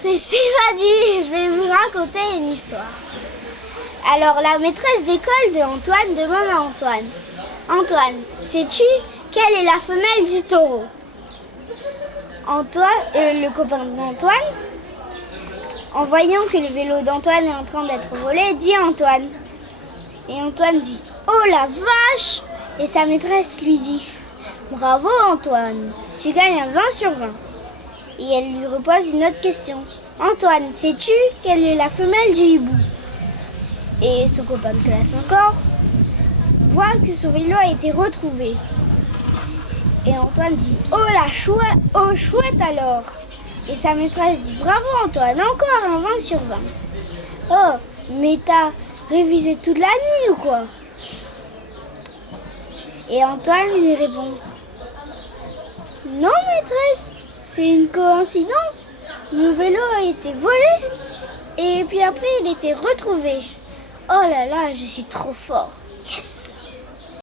c'est SEevadjee, je vais vous raconter une histoire. Alors la maîtresse d'école de Antoine demande à Antoine: Antoine, sais-tu quelle est la femelle du taureau? Le copain d'Antoine, en voyant que le vélo d'Antoine est en train d'être volé, dit à Antoine. Et Antoine dit: oh la vache! Et sa maîtresse lui dit: bravo Antoine, tu gagnes un 20 sur 20. Et elle lui repose une autre question: Antoine, sais-tu quelle est la femelle du hibou? Et son copain de classe encore voit que son vélo a été retrouvé. Et Antoine dit: oh chouette alors. Et sa maîtresse dit: bravo Antoine, encore un 20 sur 20. Oh, mais t'as révisé toute la nuit ou quoi? Et Antoine lui répond: non maîtresse, c'est une coïncidence. Mon vélo a été volé et puis après il était retrouvé. Oh là là, je suis trop fort. Yes!